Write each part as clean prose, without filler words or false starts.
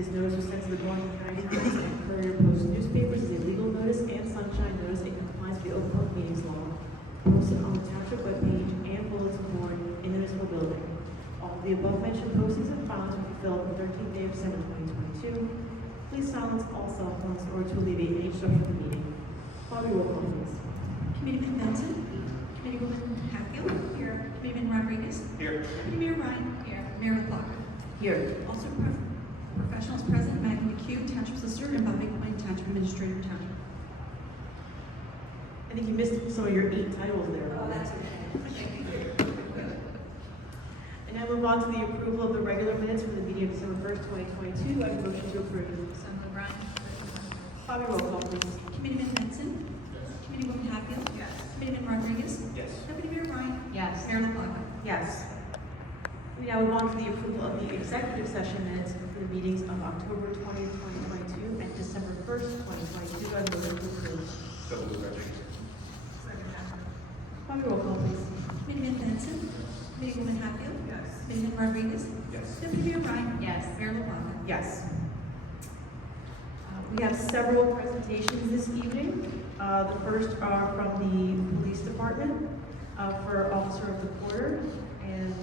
This notice was sent to the Lumberton County Times and Courier Post newspapers as a legal notice and sunshine notice in compliance with the Open Public Meetings Law, posted on the township webpage and bulletin board in the municipal building. All of the above mentioned postings and filings will be filled on the 13th day of December 2022. Please silence all cell phones in order to alleviate any disruption of the meeting. Bobby, roll call, please. Committeeman Benson. Committeewoman Hatfield. Here. Committeeman Rodriguez. Here. Deputy Mayor Ryan. Here. Mayor LaPlaca. Here. Also professionals present, Maggie McHugh, Township Solicitor, and Bob McLean, Township Administrator, Township. I think you missed some of your 8 titles there. Oh, that's okay. And now move on to the approval of the regular minutes for the meeting of December 1st, 2022. I have a motion to approve. So moved, Ryan. Bobby, roll call, please. Committeeman Benson. Yes. Committeewoman Hatfield. Yes. Committeeman Rodriguez. Yes. Deputy Mayor Ryan. Yes. Mayor LaPlaca. Yes. We now move on to the approval of the executive session minutes for the meetings of October 20th, 2022 and December 1st, 2022. I have a motion to approve. So moved, Rodriguez. Bobby, roll call, please. Committeeman Benson. Committeewoman Hatfield. Yes. Committeeman Rodriguez. Yes. Deputy Mayor Ryan. Yes. Mayor LaPlaca. Yes. We have several presentations this evening. The first are from the police department for Officer of the Quarter. And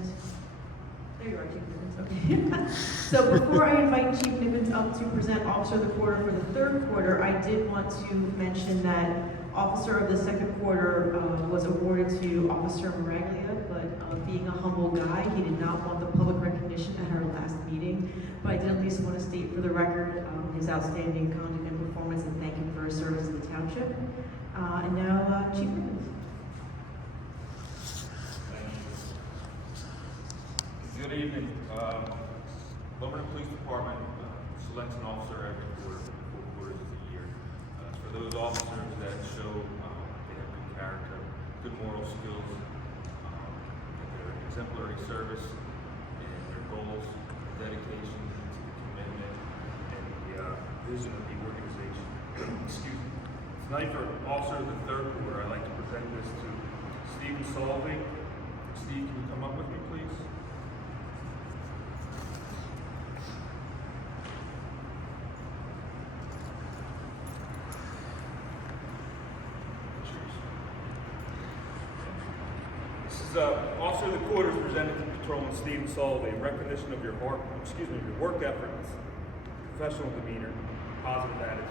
there you are, Chief Nibbins. Okay. So before I invite Chief Nibbins up to present Officer of the Quarter for the third quarter, I did want to mention that Officer of the second quarter was awarded to Officer Maraglia, but being a humble guy, he did not want the public recognition at our last meeting. But I did at least want to state for the record his outstanding conduct and performance and thank him for his service to the township. And now, Chief Nibbins. Good evening. Lumberton Police Department selects an officer every quarter, 4 quarters of the year. It's for those officers that show they have good character, good moral skills, their exemplary service, and their goals, dedication to the commitment, and the vision of the organization. Excuse me. Tonight for Officer of the third quarter, I'd like to present this to Stephen Solving. Steve, can you come up with me, please? Officer of the Quarters presented to Patrolman Stephen Sullivan in recognition of your work efforts, professional demeanor, positive attitude.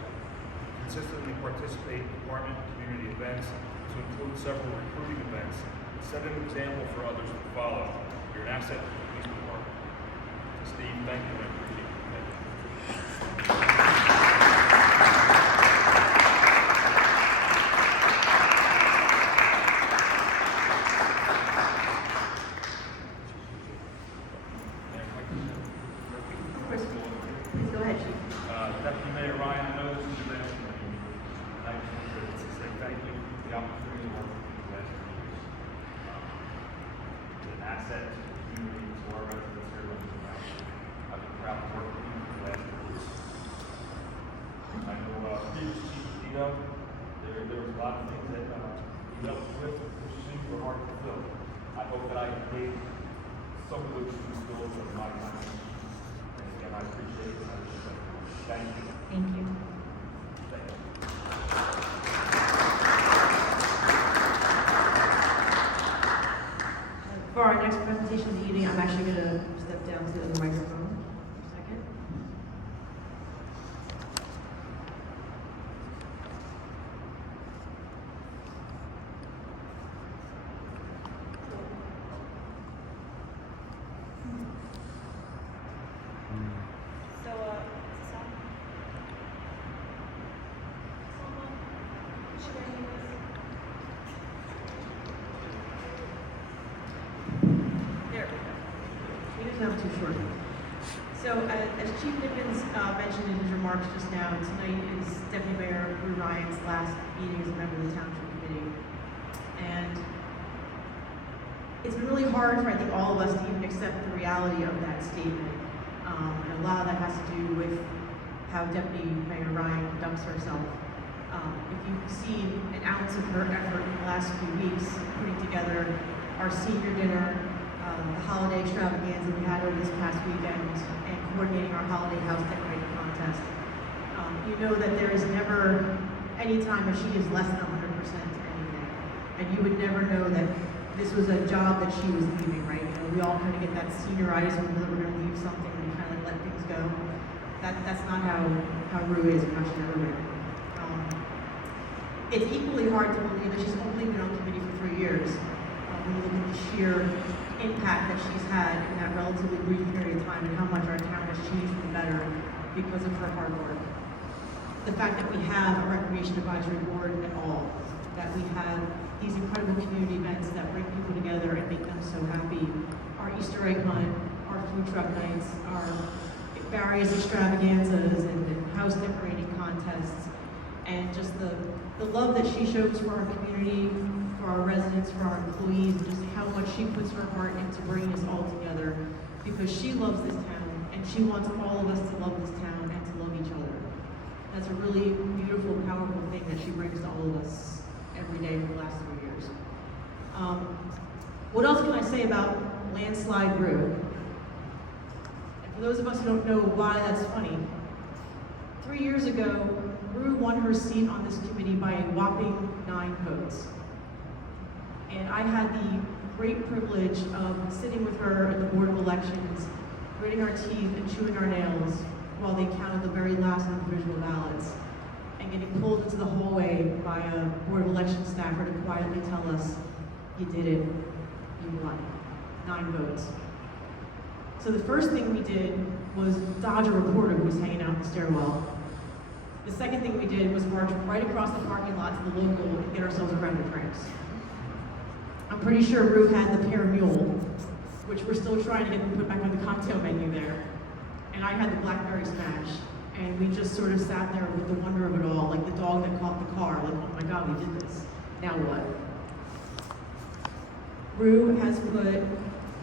Consistently participate in department and community events, to include several recruiting events, and set an example for others to follow. You're an asset to the police department. Steve, thank you, and I appreciate your commitment. Please go ahead, Chief. Deputy Mayor Ryan, I know this is your last meeting. I just wanted to say thank you for the opportunity to work with you the last 3 years. It's an asset to the community, to our residents here in Lumberton Township. I've been proud to work with you for the last 3 years. I know previous Chief Tito, there was a lot of things that you dealt with, which shoes were hard to fill. I hope that I can take some of those shoes skills of my time. And I appreciate it. Thank you. Thank you. Thank you. For our next presentation of the evening, I'm actually going to step down to the microphone for a second. So, is this on? Should I use this? There we go. It not too short. So, as Chief Nibbins mentioned in his remarks just now, tonight is Deputy Mayor Lou Ryan's last meeting as a member of the Township Committee. And it's been really hard for, I think, all of us to even accept the reality of that statement. And a lot of that has to do with how Deputy Mayor Ryan conducts herself. If you've seen an ounce of her effort in the last few weeks, putting together our senior dinner, the holiday extravaganza we had over this past weekend, and coordinating our holiday house decorating know that there is never any time where she is less than 100% to anything. And you would never know that this was a job that she was leaving, right? You know, we all kind of get that senioritis when we're going to leave something and we kind of let things go. That's not how Rue is and how she's ever been. It's equally hard to believe that she's only been on committee for 3 years. When you look at the sheer impact that she's had in that relatively brief period of time and how much our town has changed for the better because of her hard work. The fact that we have a recreation advisory board at all, that we have these incredible community events that bring people together and make them so happy. Our Easter egg hunt, our food truck nights, our various extravaganzas and house decorating contests, and just the love that she shows for our community, for our residents, for our employees, and just how much she puts her heart into bringing us all together because she loves this town and she wants all of us to love this town and to love each other. That's a really beautiful, powerful thing that she brings to all of us every day for the last 3 years. What else can I say about Landslide Rue? And for those of us who don't know why that's funny, 3 years ago, Rue won her seat on this committee by a whopping 9 votes. And I had the great privilege of sitting with her at the Board of Elections, gritting our teeth and chewing our nails while they counted the very last individual ballots, and getting pulled into the hallway by a Board of Election staffer to quietly tell us, you did it, you won, 9 votes. So the first thing we did was dodge a reporter who was hanging out in the stairwell. The second thing we did was march right across the parking lot to the local and get ourselves a round of drinks. I'm pretty sure Rue had the pear mule, which we're still trying to get them put back on the cocktail menu there. And I had the blackberry smash. And we just sort of sat there with the wonder of it all, like the dog that caught the car, like, oh my God, we did this. Now what? Rue has put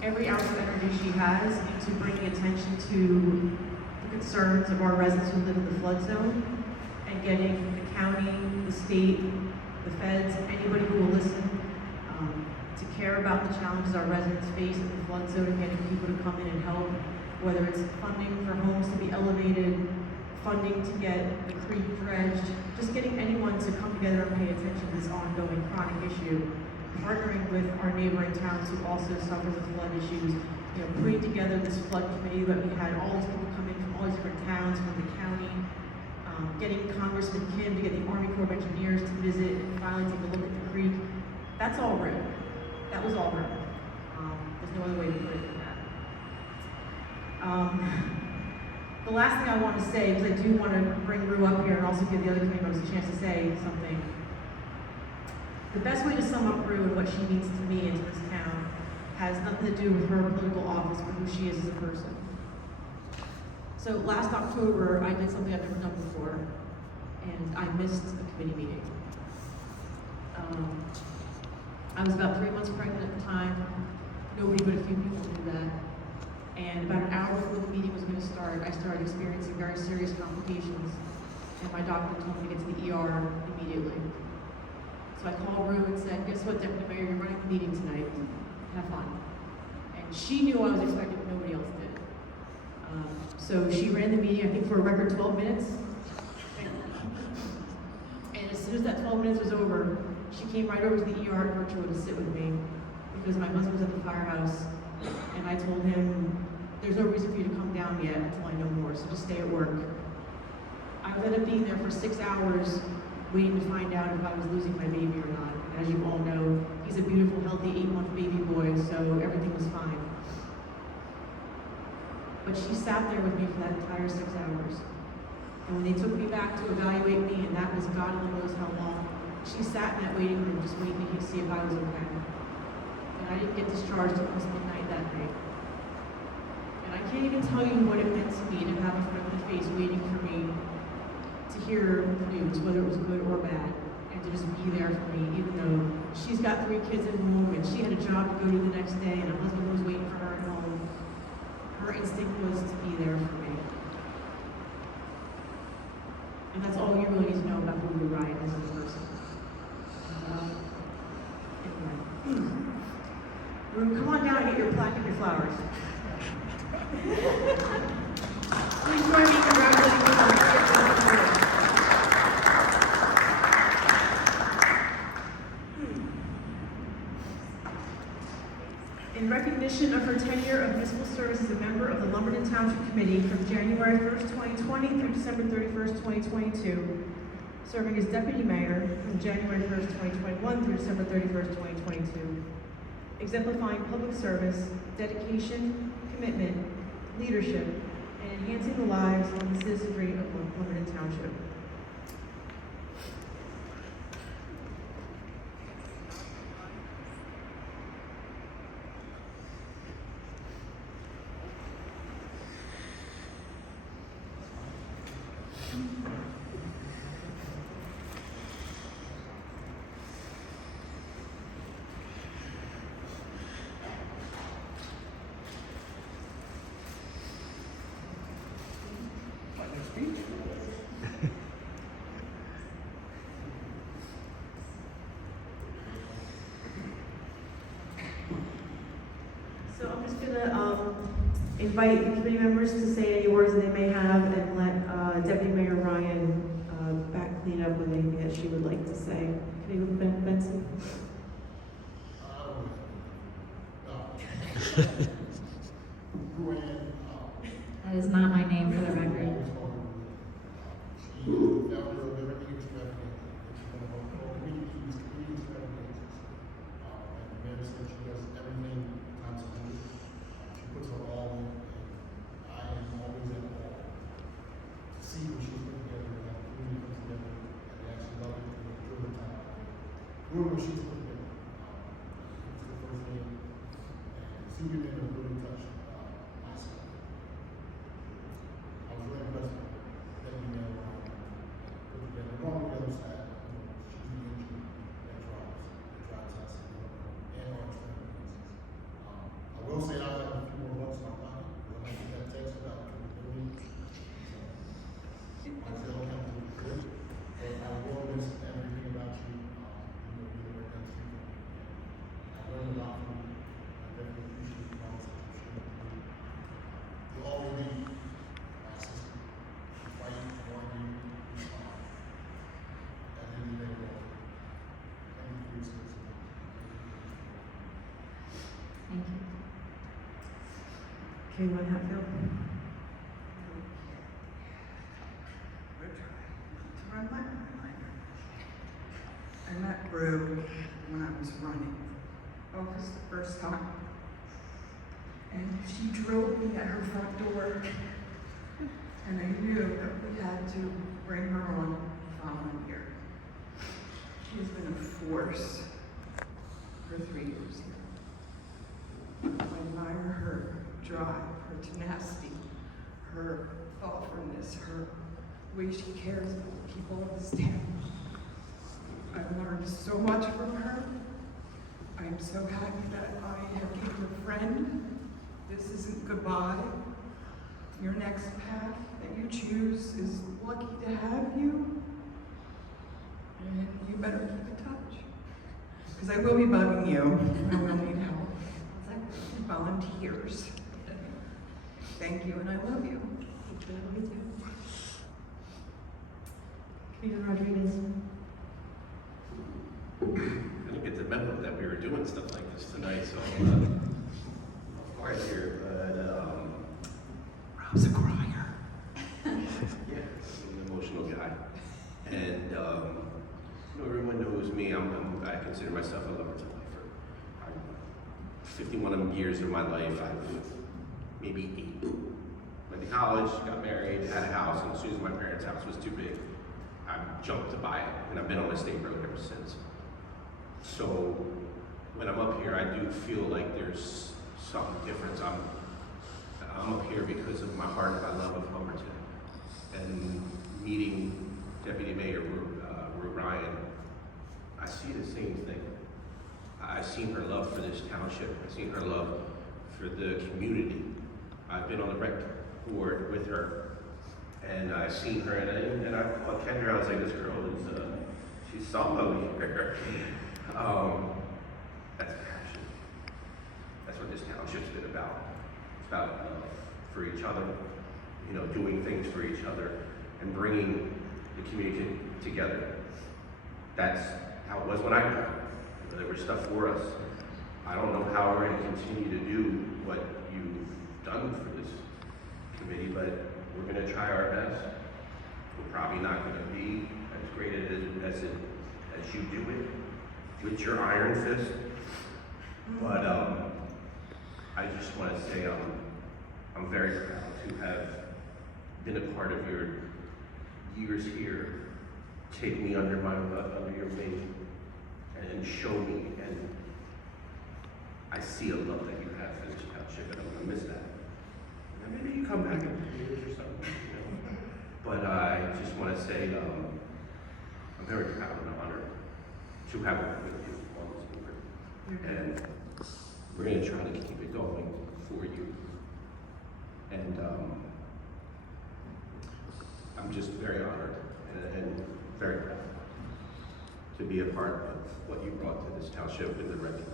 every ounce of energy she has into bringing attention to the concerns of our residents who live in the flood zone and getting the county, the state, the feds, anybody who will listen to care about the challenges our residents face in the flood zone and getting people to come in and help, whether it's funding for homes to be elevated, funding to get the creek dredged, just getting anyone to come together and pay attention to this ongoing chronic issue, partnering with our neighboring towns who also suffer with flood issues, putting together this flood committee that we had all these people come in from all these different towns, from the county, getting Congressman Kim to get the Army Corps of Engineers to visit and finally take a look at the creek. That's all Rue. That was all Rue. There's no other way to put it than that. The last thing I want to say, because I do want to bring Rue up here and also give the other committee members a chance to say something. The best way to sum up Rue and what she means to me and to this town has nothing to do with her political office, but who she is as a person. So last October, I did something I've never done before, and I missed a committee meeting. I was about 3 months pregnant at the time. Nobody but a few people knew that. And about an hour before the meeting was going to start, I started experiencing very serious complications, and my doctor told me to get to the ER immediately. So I called Rue and said, guess what, Deputy Mayor, you're running the meeting tonight. Have fun. And she knew I was expecting, but nobody else did. So she ran the meeting, I think for a record 12 minutes. And as soon as that 12 minutes was over, she came right over to the ER at Virtual to sit with me because my husband was at the firehouse. And I told him, there's no reason for you to come down yet until I know more, so just stay at work. I ended up being there for 6 hours waiting to find out if I was losing my baby or not. And as you all know, he's a beautiful, healthy 8-month baby boy, so everything was fine. But she sat there with me for that entire 6 hours. And when they took me back to evaluate me, and that was God only knows how long, she sat in that waiting room just waiting to see if I was okay. And I didn't get discharged until almost midnight that night. And I can't even tell you what it meant to me to have a friendly face waiting for me to hear the news, whether it was good or bad, and to just be there for me, even though she's got 3 kids at home, and she had a job to go to the next day, and a husband was waiting for her at home. Her instinct was to be there for me. And that's all you really need to know about who Rue Ryan is as a person. Anyway. Rue, come on down and get your plaque and your flowers. Please join me in congratulating her. January 1st, 2020 through December 31st, 2022, serving as deputy mayor from January 1st, 2021 through December 31st, 2022, exemplifying public service, dedication, commitment, leadership, and enhancing the lives of the citizenry of Lumberton Township. So I'm just gonna invite the committee members to say any words that they may have and let Deputy Mayor Ryan back clean up with anything that she would like to say. Committee Benson? That is not my name for the record. When she's put together. It's the first thing. And Sylvia did a really touch my son. I was really impressed with that we had put together. Going on the other side, she's the engine that drives us, and our experiences. I will say I have a few more bucks in my pocket. When I get that text about capability, so I still don't have to do it. But I will miss everything about you. I learned a lot from you. I definitely appreciate the knowledge that you shared with me. You'll always be my sister. Fight for you. At the end of the day, thank you for your service. Thank you. Kayla Hatfield? I met Rue when I was running. Oh, it was the first time. And she drove me at her front door. And I knew that we had to bring her on the following year. She has been a force for 3 years now. I admire her drive, her tenacity, her thoughtfulness, her way she cares about the people of this town. I've learned so much from her. I am so happy that I have become a friend. This isn't goodbye. Your next path that you choose is lucky to have you. And you better keep in touch. Because I will be bugging you. I will need help. Volunteers. Thank you, and I love you. Commissioner Rodriguez? I didn't get the memo that we were doing stuff like this tonight, so I'm quiet here, but Rob's a crier. Yeah, I'm an emotional guy. And you know, everyone knows me. I consider myself a Lumberton lifer. 51 years of my life, I've maybe 8. Went to college, got married, had a house, and as soon as my parents' house was too big, I jumped to buy it, and I've been on the state road ever since. So when I'm up here, I do feel like there's something different. I'm up here because of my heart and my love of Lumberton. And meeting Deputy Mayor Ryan, I see the same thing. I've seen her love for this township. I've seen her love for the community. I've been on the rec board with her, and I've seen her, and I called Kendra. I was like, this girl is, she's solo here. That's passion. That's what this township's been about. It's about love for each other, you know, doing things for each other, and bringing the community together. That's how it was when I grew up. There was stuff for us. I don't know how we're going to continue to do what you've done for this committee, but we're gonna try our best. We're probably not gonna be as great as you do it with your iron fist. But I just want to say I'm very proud to have been a part of your years here. Take me under your wing and show me, and I see a love that you have for this township, and I'm gonna miss that. And maybe you come back in 2 years or something, you know. But I just want to say I'm very proud and honored to have worked with you on this board, and we're gonna try to keep it going for you. And I'm just very honored and very proud to be a part of what you brought to this township and the revenue.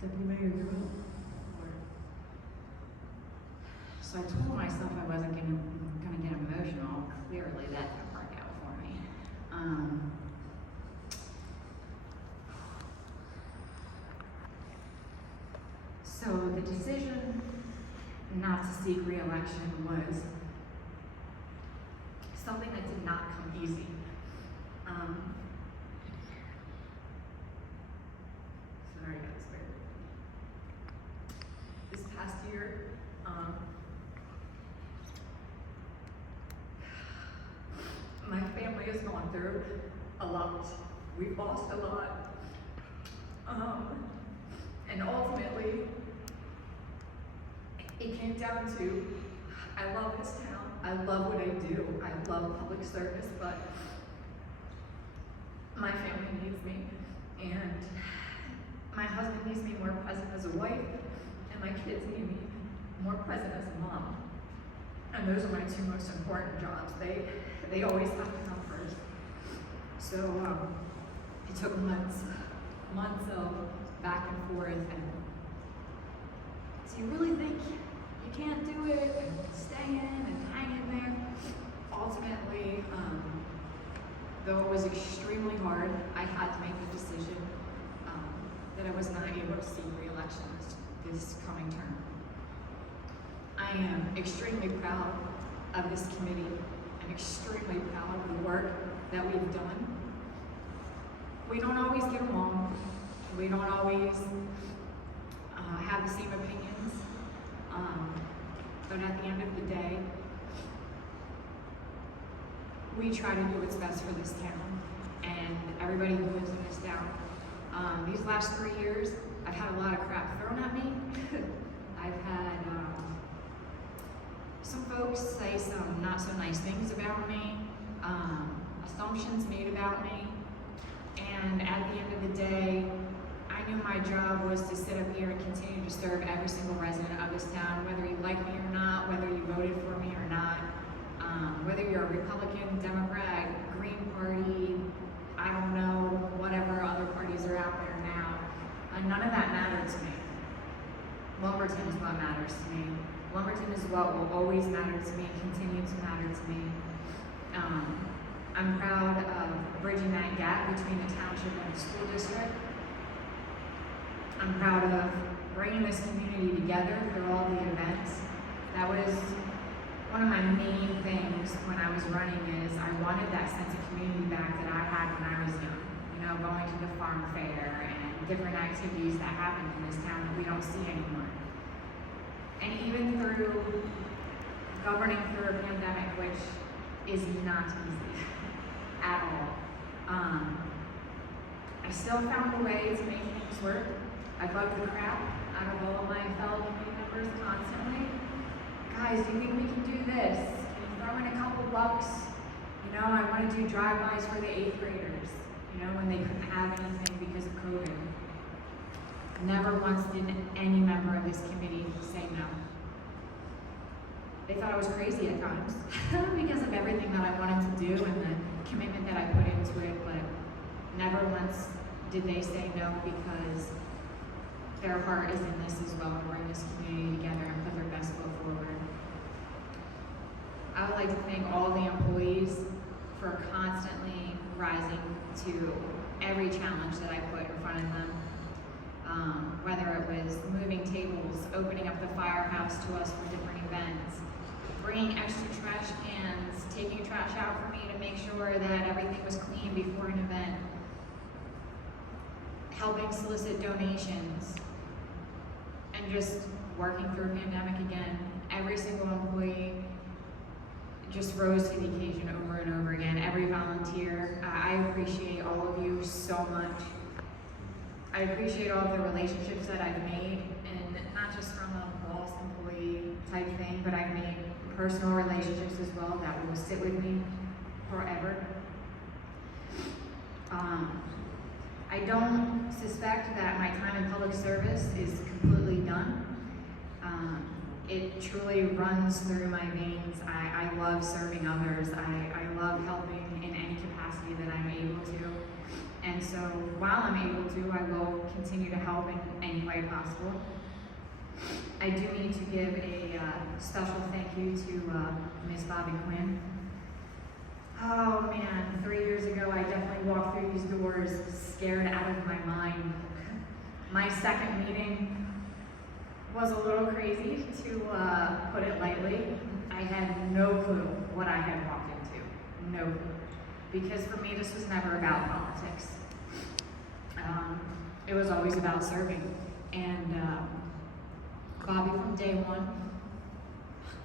Deputy Mayor, you're up. So I told myself I wasn't gonna get emotional. Clearly, that didn't work out for me. So the decision not to seek re-election was something that did not come easy. Sorry, guys, bear with me. This past year, my family has gone through a lot. We've lost a lot. And ultimately, it came down to, I love this town, I love what I do, I love public service, but my family needs me, and my husband needs me more present as a wife, and my kids need me more present as a mom. And those are my two most important jobs. They always have to come first. So it took months of back and forth, and so you really think you can't do it, and stay in and hang in there. Ultimately, though it was extremely hard, I had to make the decision that I was not able to seek re-election this coming term. I am extremely proud of this committee. I'm extremely proud of the work that we've done. We don't always get along. We don't always have the same opinions. But at the end of the day, we try to do what's best for this town and everybody who lives in this town. These last 3 years, I've had a lot of crap thrown at me. I've had some folks say some not so nice things about me, assumptions made about me, and at the end of the day, I knew my job was to sit up here and continue to serve every single resident of this town, whether you like me or not, whether you voted for me or not, whether you're a Republican, Democrat, Green Party, I don't know, whatever other parties are out there now. None of that mattered to me. Lumberton is what matters to me. Lumberton is what will always matter to me, continue to matter to me. I'm proud of bridging that gap between the township and the school district. I'm proud of bringing this community together through all the events. That was one of my main things when I was running, is I wanted that sense of community back that I had when I was young. You know, going to the farm fair and different activities that happen in this town that we don't see anymore. And even through governing through a pandemic, which is not easy at all, I still found a way to make things work. I bugged the crap out of all of my fellow community members constantly. Guys, do you think we can do this? Can you throw in a couple bucks? You know, I want to do drive-bys for the 8th graders, you know, when they couldn't have anything because of COVID. Never once did any member of this committee say no. They thought I was crazy at times because of everything that I wanted to do and the commitment that I put into it, but never once did they say no, because their heart is in this as well, to bring this community together and put their best foot forward. I would like to thank all the employees for constantly rising to every challenge that I put in front of them. whether it was moving tables, opening up the firehouse to us for different events, bringing extra trash cans, taking trash out for me to make sure that everything was clean before an event, helping solicit donations, and just working through a pandemic again. Every single employee just rose to the occasion over and over again. Every volunteer, I appreciate all of you so much. I appreciate all of the relationships that I've made, and not just from a boss employee type thing, but I've made personal relationships as well that will sit with me forever. I don't suspect that my time in public service is completely done. It truly runs through my veins. I love serving others. I love helping in any capacity that I'm able to. And so while I'm able to, I will continue to help in any way possible. I do need to give a special thank you to Ms. Bobby Quinn. Oh man, 3 years ago I definitely walked through these doors scared out of my mind. My second meeting was a little crazy, to put it lightly. I had no clue what I had walked into, no clue. Because for me, this was never about politics. It was always about serving. And Bobby, from day one,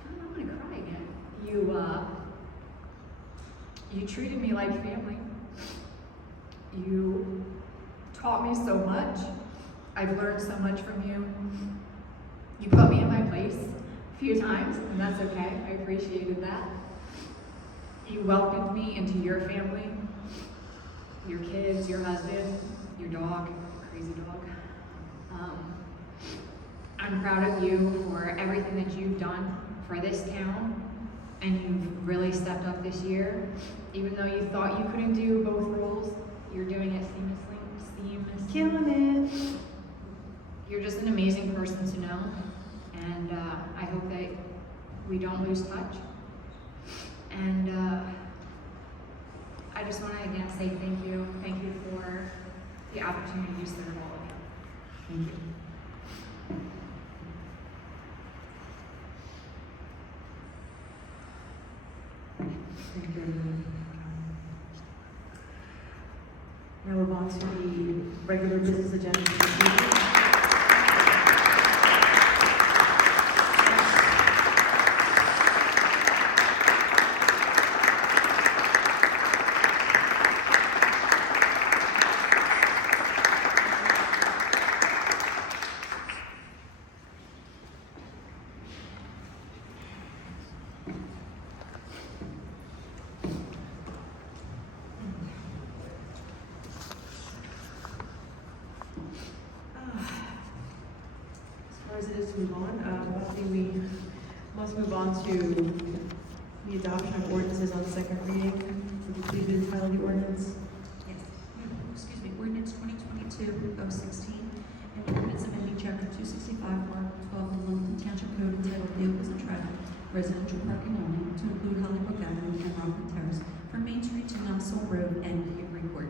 I'm gonna cry again. You treated me like family. You taught me so much. I've learned so much from you. You put me in my place a few times, and that's okay. I appreciated that. You welcomed me into your family, your kids, your husband, your dog, crazy dog. I'm proud of you for everything that you've done for this town, and you've really stepped up this year. Even though you thought you couldn't do both roles, you're doing it seamlessly. Killing it. You're just an amazing person to know, and I hope that we don't lose touch. And I just want to again say thank you. Thank you for the opportunity to serve all of you. Thank you. Thank you, everyone. Now we're on to the regular business agenda for this evening. As it is to move on, I think we must move on to the adoption of ordinances on second reading. Would you please read the title of the ordinance? Yes. Excuse me, ordinance 2022-016, and ordinance amending chapter 265, article 12 of the Lumberton Township Code entitled Vehicles and Traffic, Residential Parking Only, to include Hollybrook Avenue and Rockland Terrace from Main Street to Nelsel Road and Hickory Court.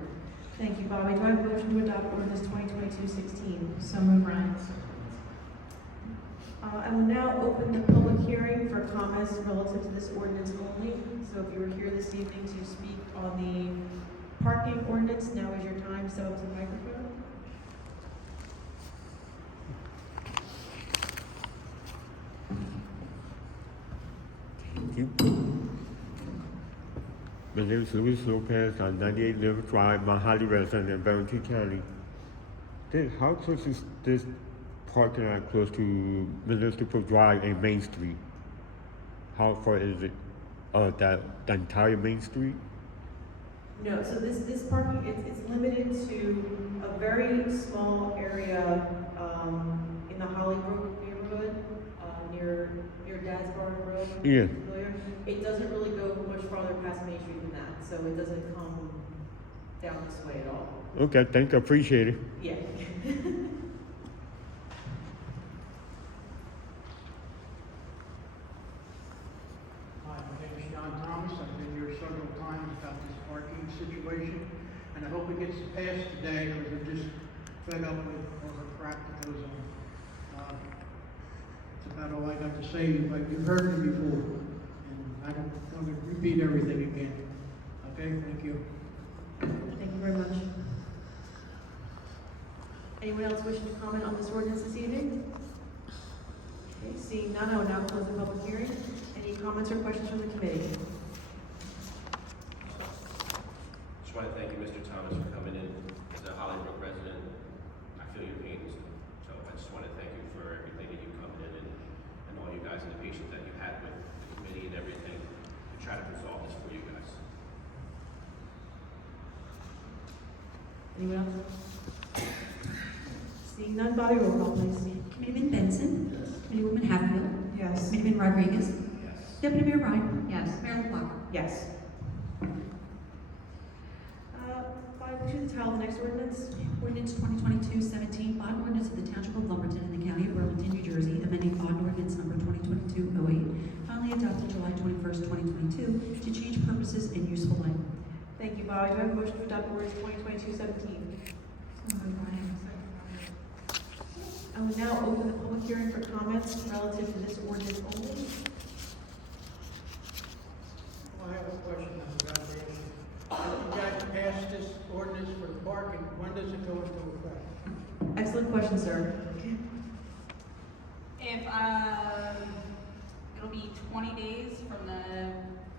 Thank you, Bobby. Do I have a motion to adopt ordinance 2022-16? So move, Ryan. I will now open the public hearing for comments relative to this ordinance only. So if you were here this evening to speak on the parking ordinance, now is your time. Step up to the microphone. Thank you. My name is Luis Lopez on 98 River Drive, Mount Holly resident in Barrington County. How close is this parking lot close to Municipal Drive and Main Street? How far is it? The entire Main Street? No, so this parking, it's limited to a very small area in the Hollybrook neighborhood, near Dad's Barn Road. Yeah. Familiar? It doesn't really go much farther past Main Street than that, so it doesn't come down this way at all. Okay, thank you, appreciate it. Yeah. Hi, my name is John Thomas. I've been here several times about this parking situation, and I hope it gets passed today, because I'm just fed up with all the crap that goes on. That's about all I got to say, but you've heard me before, and I don't want to repeat everything again. Okay, thank you. Thank you very much. Anyone else wishing to comment on this ordinance this evening? Okay, seeing none, I will now close the public hearing. Any comments or questions from the committee? Just want to thank you, Mr. Thomas, for coming in. As a Hollybrook resident, I feel your pain. So I just want to thank you for everything that you come in and all you guys and the patience that you had with the committee and everything to try to resolve this for you guys. Anyone else? Seeing none, Bobby, roll call, please. Committeeman Benson? Yes. Committeewoman Hatfield? Yes. Committeeman Rodriguez? Yes. Deputy Mayor Ryan? Yes. Mayor LaBeouf? Yes. Bobby, would you tell the next ordinance? Ordinance 2022-17, bond ordinance of the Township of Lumberton in the County of Burlington, New Jersey, amending bond ordinance number 2022-08, finally adopted July 21st, 2022, to change purposes and useful life. Thank you, Bobby. Do I have a motion to adopt ordinance 2022-17? I will now open the public hearing for comments relative to this ordinance only. I have a question I forgot to ask you. You guys passed this ordinance for the parking, when does it go into effect? Excellent question, sir. If, it'll be 20 days from the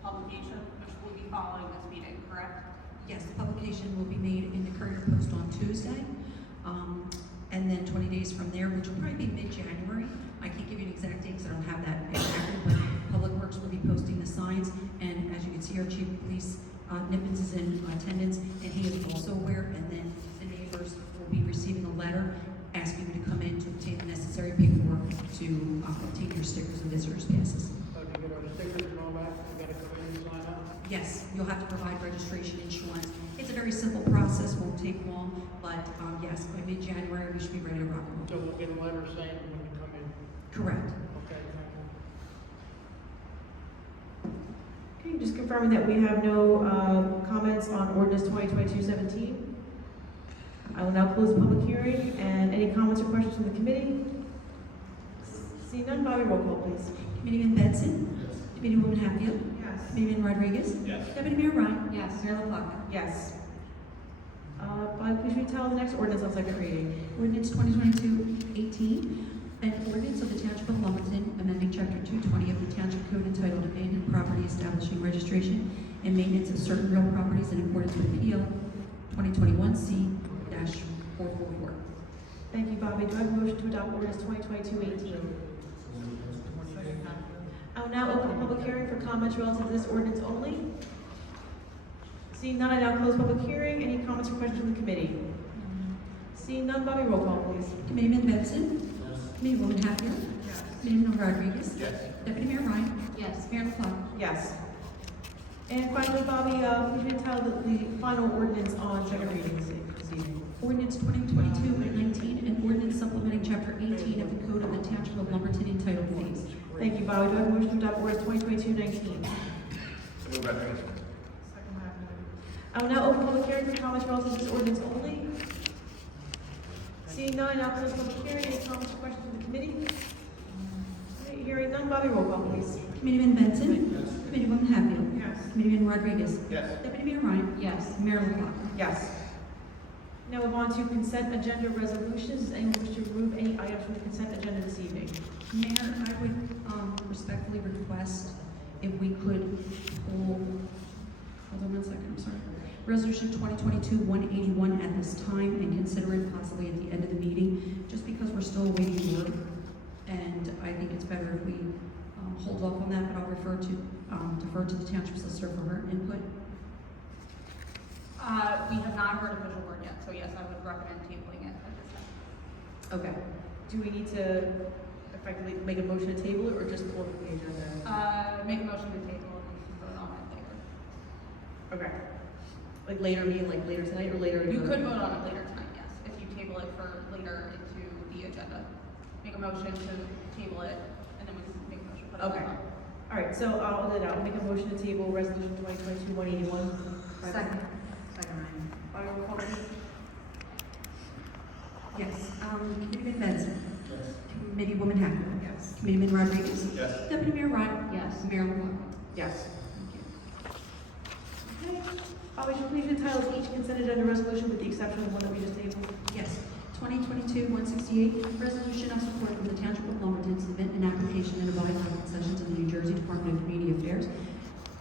publication, which will be following this meeting, correct? Yes, the publication will be made in the Courier Post on Tuesday, and then 20 days from there, which will probably be mid-January. I can't give you an exact date because I don't have that accurate, but Public Works will be posting the signs, and as you can see, our Chief of Police, Nippens, is in attendance, and he is also aware, and then the neighbors will be receiving a letter asking you to come in to obtain the necessary paperwork to obtain your stickers and visitors passes. So to get our stickers and all that, we gotta come in and sign up? Yes, you'll have to provide registration, insurance. It's a very simple process, won't take long, but yes, by mid-January, we should be ready to rock and roll. So we'll get a letter saying when you come in? Correct. Okay, thank you. Okay, just confirming that we have no comments on ordinance 2022-17. I will now close the public hearing, and any comments or questions from the committee? Seeing none, Bobby, roll call, please. Committeeman Benson? Yes. Committeewoman Hatfield? Yes. Committeeman Rodriguez? Yes. Deputy Mayor Ryan? Yes. Mayor LaBeouf? Yes. Bobby, please retell the next ordinance on second reading. Ordinance 2022-18, an ordinance of the Township of Lumberton, amending Chapter 220 of the Township Code entitled Abandoned Property, establishing registration and maintenance of certain real properties in accordance with PL 2021C-444. Thank you, Bobby. Do I have a motion to adopt ordinance 2022-18? I will now open the public hearing for comments relative to this ordinance only. Seeing none, I now close public hearing. Any comments or questions from the committee? Seeing none, Bobby, roll call, please. Committeeman Benson? Yes. Committeewoman Hatfield? Committeeman Rodriguez? Yes. Deputy Mayor Ryan? Yes. Mayor LaBeouf? Yes. And finally, Bobby, please retell the final ordinance on second reading this evening. Ordinance 2022-19, an ordinance supplementing Chapter 18 of the Code of the Township of Lumberton entitled Fees. Thank you, Bobby. Do I have a motion to adopt ordinance 2022-19? So move, Rodriguez. I will now open public hearing for comments relative to this ordinance only. Seeing none, I now close public hearing. Any comments or questions from the committee? Okay, hearing none, Bobby, roll call, please. Committeeman Benson? Yes. Committeewoman Hatfield? Yes. Committeeman Rodriguez? Yes. Deputy Mayor Ryan? Yes. Mayor LaBeouf? Yes. Now move on to consent agenda resolutions. Does anyone wish to remove any items from the consent agenda this evening? Mayor, I would respectfully request if we could pull, hold on one second, I'm sorry. Resolution 2022-181 at this time and consider it possibly at the end of the meeting, just because we're still awaiting word. And I think it's better if we hold off on that, but I'll defer to the township solicitor for her input. We have not heard official word yet, so yes, I would recommend tabling it at this time. Okay. Do we need to effectively make a motion to table it or just pull it from the agenda? Make a motion to table and we can vote on it later. Okay. Like later, meaning like later tonight or later? You could vote on it later tonight, yes, if you table it for later into the agenda. Make a motion to table it, and then we can make a motion to put it Okay. on. All right, so I'll do that. I'll make a motion to table resolution 2022-181. Second. Bobby, roll call, please. Committeeman Benson. Yes. Committeewoman Hackett. Yes. Committeeman Rodriguez. Yes. Deputy Mayor Ryan. Yes. Mayor LaBrus. Yes. Okay. Would you please read the titles of each consent agenda resolution with the exception of the one that we just tabled? Yes. 2022-168, resolution of support from the Township of Lumberton to submit an application and abide by concessions of the New Jersey Department of Community Affairs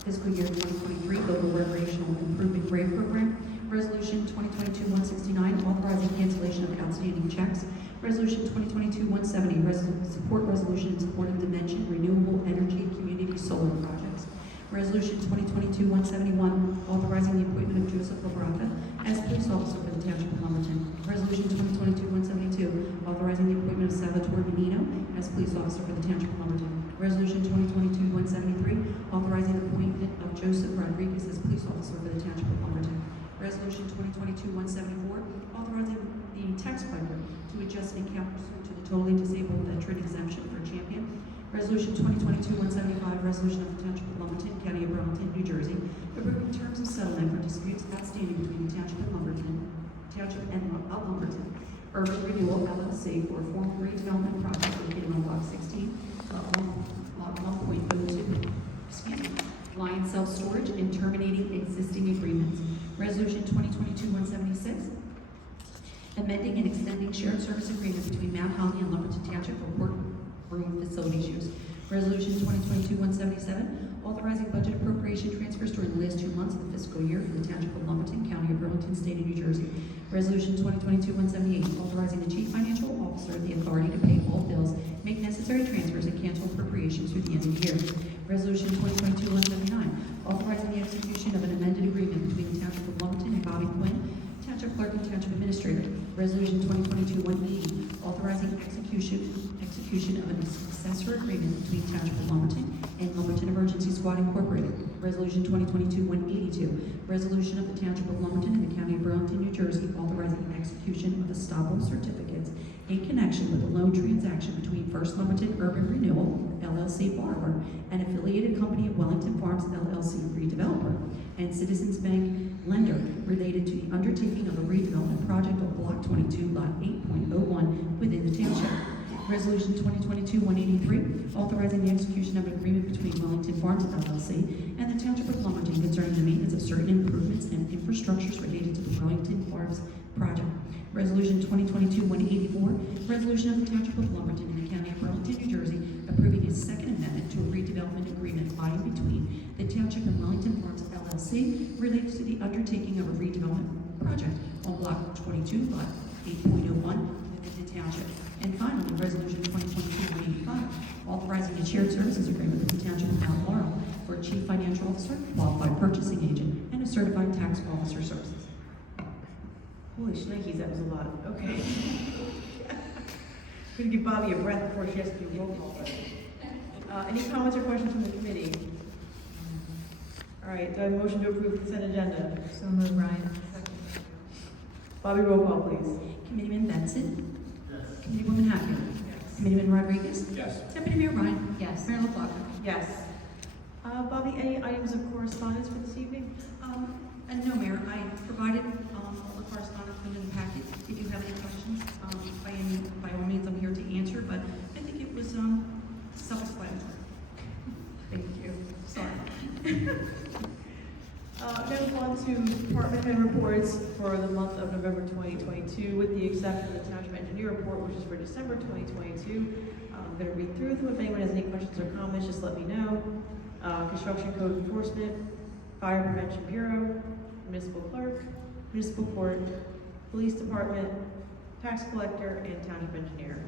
fiscal year 2023 local recreational improvement grant program. Resolution 2022-169, authorizing cancellation of outstanding checks. Resolution 2022-170, support resolution in support of Dimension Renewable Energy Community Solar Projects. Resolution 2022-171, authorizing the appointment of Joseph Labrata as police officer for the Township of Lumberton. Resolution 2022-172, authorizing the appointment of Salvatore Menino as police officer for the Township of Lumberton. Resolution 2022-173, authorizing the appointment of Joseph Rodriguez as police officer for the Township of Lumberton. Resolution 2022-174, authorizing the tax collector to adjust an account pursuant to the totally disabled veteran exemption for Champion. Resolution 2022-175, resolution of the Township of Lumberton, County of Burlington, New Jersey, approving terms of settlement for disputes outstanding between the Township and Lumberton, Urban Renewal LLC for a formal redevelopment project located on Block 16, Lot 1.02, Lion Self-Storage, and terminating existing agreements. Resolution 2022-176, amending and extending shared service agreement between Mount Holly and Lumberton Township for workroom facilities use. Resolution 2022-177, authorizing budget appropriation transfers during the last 2 months of the fiscal year for the Township of Lumberton, County of Burlington, State of New Jersey. Resolution 2022-178, authorizing the Chief Financial Officer the authority to pay all bills, make necessary transfers, and cancel appropriations through the end of the year. Resolution 2022-179, authorizing the execution of an amended agreement between the Township of Lumberton and Bobby Quinn, Township Clerk and Township Administrator. Resolution 2022-180, authorizing execution of an successor agreement between Township of Lumberton and Lumberton Emergency Squad Incorporated. Resolution 2022-182, resolution of the Township of Lumberton and the County of Burlington, New Jersey, authorizing execution of estoppel certificates in connection with a loan transaction between First Lumberton Urban Renewal LLC borrower and affiliated company of Wellington Farms LLC redeveloper and Citizens Bank lender related to the undertaking of a redevelopment project of Block 22, Lot 8.01 within the township. Resolution 2022-183, authorizing the execution of an agreement between Wellington Farms LLC and the Township of Lumberton concerning the maintenance of certain improvements and infrastructures related to the Wellington Farms project. Resolution 2022-184, resolution of the Township of Lumberton and the County of Burlington, New Jersey, approving a second amendment to a redevelopment agreement by and between the Township and Wellington Farms LLC related to the undertaking of a redevelopment project on Block 22, Lot 8.01 within the township. And finally, Resolution 2022-185, authorizing a shared services agreement with the Township of Mount Laurel for a Chief Financial Officer, Qualified Purchasing Agent, and a Certified Tax Officer Services. Holy shnikes, that was a lot. Okay. Gonna give Bobby a breath before she has to do roll call. Any comments or questions from the committee? All right, do I have a motion to approve the consent agenda? So moved, Ryan. Bobby, roll call, please. Committeeman Benson. Yes. Committeewoman Hackett. Committeeman Rodriguez. Yes. Deputy Mayor Ryan. Yes. Mayor LaBrus. Yes. Bobby, any items of correspondence for this evening? And no, Mayor, I provided all the correspondence within the packet. If you have any questions, by all means, I'm here to answer, but I think it was self-explanatory. Thank you. Sorry. Move on to department head reports for the month of November 2022, with the exception of the Township Engineer report, which is for December 2022. I'm going to read through them. If anyone has any questions or comments, just let me know. Construction Code Enforcement, Fire Prevention Bureau, Municipal Clerk, Municipal Court, Police Department, Tax Collector, and Township Engineer.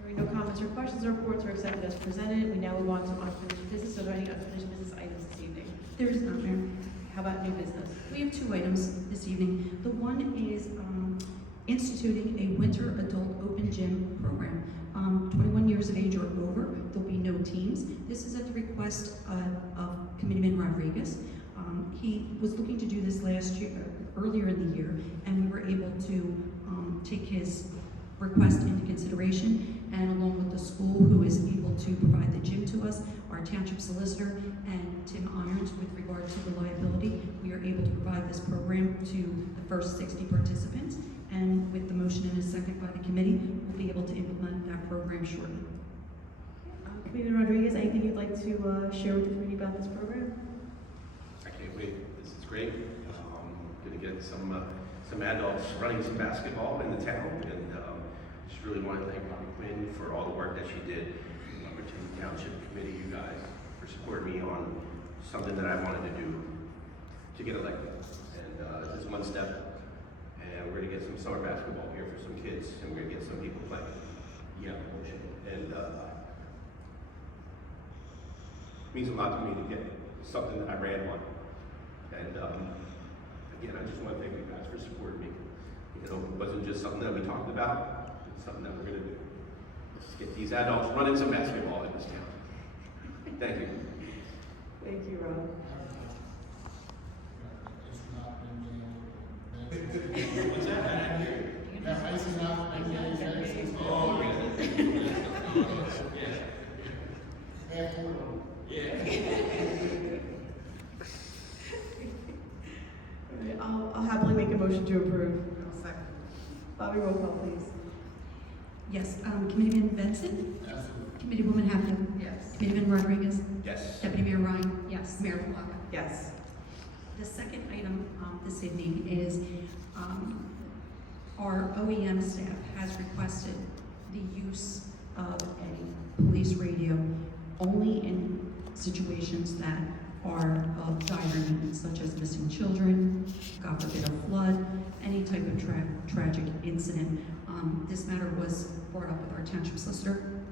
Hearing no comments or questions, the reports are accepted as presented. We now move on to unfinished business. Are there any unfinished business items this evening? There is not, Mayor. How about new business? We have 2 items this evening. The one is instituting a winter adult open gym program. 21 years of age or over, there'll be no teams. This is at the request of Committeeman Rodriguez. He was looking to do this last year, earlier in the year, and we were able to take his request into consideration, and along with the school, who is able to provide the gym to us, our township solicitor, and Tim Irons with regard to reliability, we are able to provide this program to the first 60 participants, And with the motion and a second by the committee, we'll be able to implement that program shortly. Committeeman Rodriguez, anything you'd like to share with the committee about this program? I can't wait. This is great. Gonna get some adults running some basketball in the town, and just really want to thank Bobby Quinn for all the work that she did. Lumberton Township Committee, you guys, for supporting me on something that I wanted to do to get elected. And this is one step, and we're gonna get some summer basketball here for some kids, and we're gonna get some people playing. Yeah, motion. And means a lot to me to get something that I ran on. And again, I just want to thank you guys for supporting me. You know, it wasn't just something that we talked about, it's something that we're going to do. Let's get these adults running some basketball in this town. Thank you. Thank you, Rob. What's that? Yeah, ice is not NBA. Oh, I'll happily make a motion to approve. Bobby, roll call, please. Yes, Committeeman Benson? Committeewoman Hatfield? Yes. Committeeman Rodriguez? Yes. Deputy Mayor Ryan? Yes. Mayor LaBlanca? Yes. The second item this evening is our OEM staff has requested the use of a police radio only in situations that are of dire need, such as missing children, God forbid a flood, any type of tragic incident. This matter was brought up with our township solicitor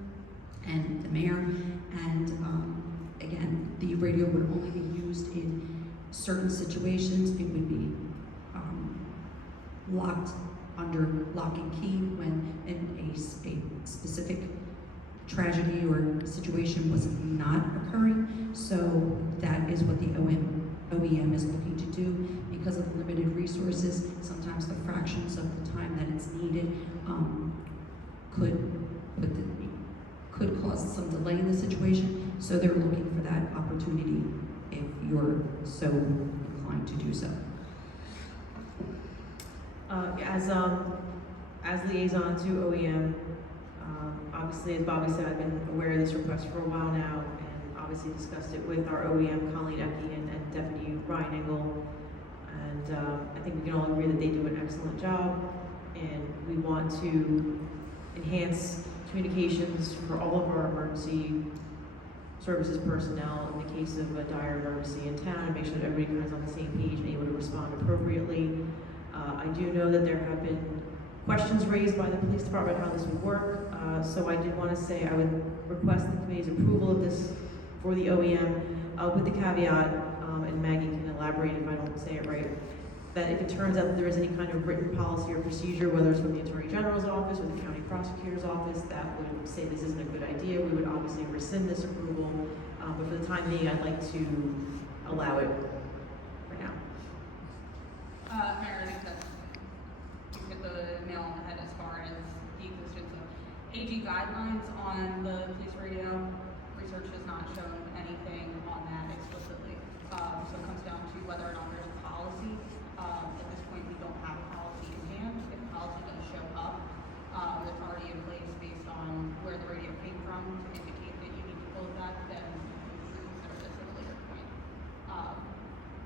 and the mayor, and again, the radio would only be used in certain situations. It would be locked under lock and key when a specific tragedy or situation was not occurring. So that is what the OEM is looking to do. Because of limited resources, sometimes the fractions of the time that it's needed could cause some delay in the situation. So they're looking for that opportunity if you're so inclined to do so. As liaison to OEM, obviously, as Bobby said, I've been aware of this request for a while now, and obviously discussed it with our OEM, Colleen Ecke and Deputy Ryan Engel. And I think we can all agree that they do an excellent job, and we want to enhance communications for all of our emergency services personnel in the case of a dire emergency in town, and make sure that everybody kind of is on the same page and able to respond appropriately. I do know that there have been questions raised by the police department how this would work, so I did want to say I would request the committee's approval of this for the OEM with the caveat, and Maggie can elaborate if I don't say it right, that if it turns out that there is any kind of written policy or procedure, whether it's from the Attorney General's office or the County Prosecutor's office, that would say this isn't a good idea, we would obviously rescind this approval, but for the time being, I'd like to allow it for now. Mayor, I think that's, you hit the nail on the head as far as the existence of AG guidelines on the police radio. Research has not shown anything on that explicitly. So it comes down to whether or not there's a policy. At this point, we don't have a policy in hand. If a policy does show up, that's already in place based on where the radio came from to indicate that you need to close that, then we can consider this at a later point.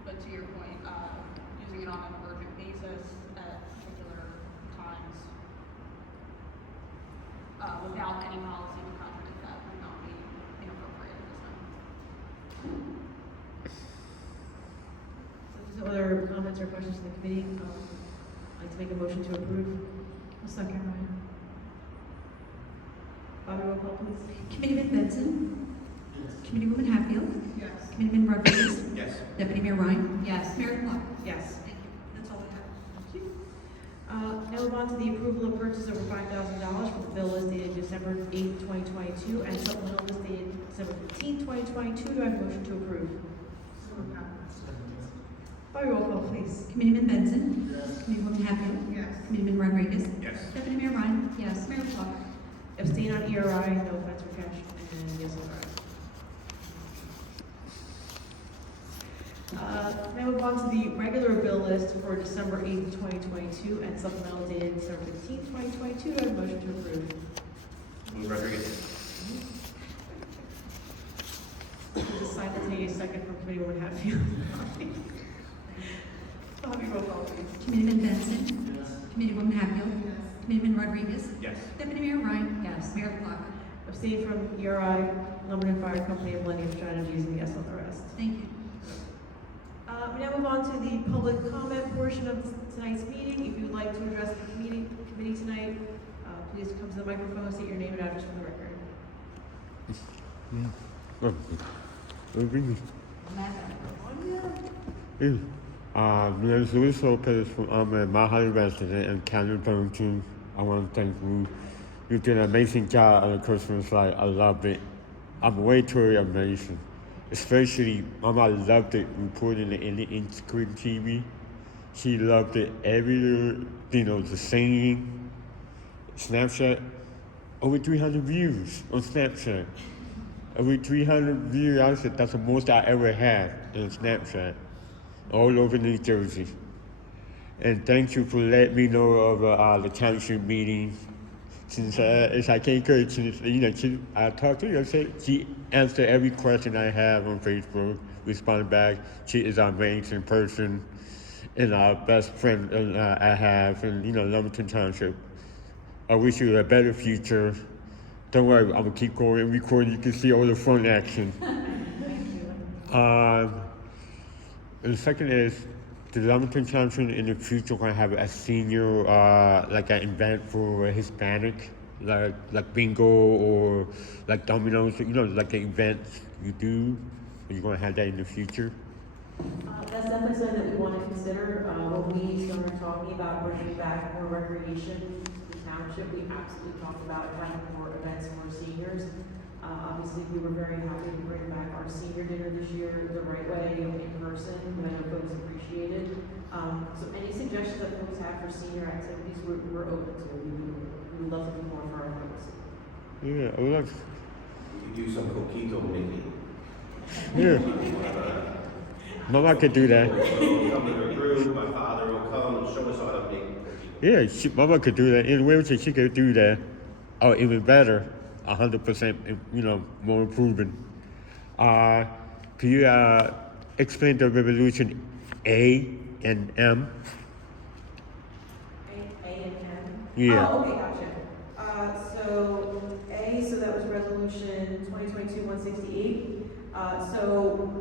But to your point, using it on an urgent basis at particular times without any policy to contradict that would not be inappropriate at this time. So if there's no other comments or questions from the committee, I'd like to make a motion to approve. A second, Ryan. Bobby, roll call, please. Committeeman Benson? Yes. Committeewoman Hatfield? Yes. Committeeman Rodriguez? Yes. Deputy Mayor Ryan? Yes. Mayor LaBlanca? Yes. Thank you. That's all I have. Thank you. Now move on to the approval of purchase over $5,000 for the bill list dated December 8th, 2022, and supplemental list dated December 15th, 2022. Do I have a motion to approve? Bobby, roll call, please. Committeeman Benson? Yes. Committeewoman Hatfield? Yes. Committeeman Rodriguez? Yes. Deputy Mayor Ryan? Yes. Mayor LaBlanca? Abstain on ERI, no offense for cash, and yes on ERI. Now move on on to the regular bill list for December 8th, 2022, and supplemental dated December 15th, 2022. Do I have a motion to approve? Move Rodriguez. There's a simultaneous second from Committeewoman Hatfield. Bobby, roll call, please. Committeeman Benson? Yes. Committeewoman Hatfield? Yes. Committeeman Rodriguez? Yes. Deputy Mayor Ryan? Yes. Mayor LaBrus? Abstain from ERI, Lumberton Fire Company and Millennium Strategies, and yes on the rest. Thank you. We now move on to the public comment portion of tonight's meeting. If you would like to address the committee tonight, please come to the microphone, state your name and address for the record. My name is Luis Lopez from Mount Holly resident and County of Lumberton. I want to thank you. You did an amazing job on the Christmas light. I loved it. I'm way too amazing. Especially, Mama loved it reporting it in the screen TV. She loved it every, the singing. Snapchat, over 300 views on Snapchat. Over 300 views, I said that's the most I ever had in Snapchat. All over New Jersey. And thank you for letting me know of the township meeting. Since I can't go, I talked to her, she answered every question I have on Facebook, responded back. She is an amazing person and our best friend I have in, Lumberton Township. I wish you a better future. Don't worry, I'm gonna keep going and recording. You can see all the front action. And the second is, the Lumberton Township in the future gonna have a senior, like an event for Hispanic, like bingo or like dominoes, like the events you do. Are you gonna have that in the future? That's definitely something that we want to consider. When we started talking about bringing back more recreation to the township, we absolutely talked about having more events for seniors. Obviously, we were very happy to bring back our senior dinner this year the right way, in person, I know folks appreciated. So any suggestions that folks have for senior activities, we're open to. We would love to do more for our folks. Yeah, I would like. You could do some coquito making. Yeah. Mama could do that. So come to the group, my father will come and show us how to make coquito. Yeah, Mama could do that. In wheelchair, she could do that. Oh, even better. 100%, more improvement. Can you explain the resolution A and M? A and M? Yeah. Oh, okay, gotcha. So that was resolution 2022-168. So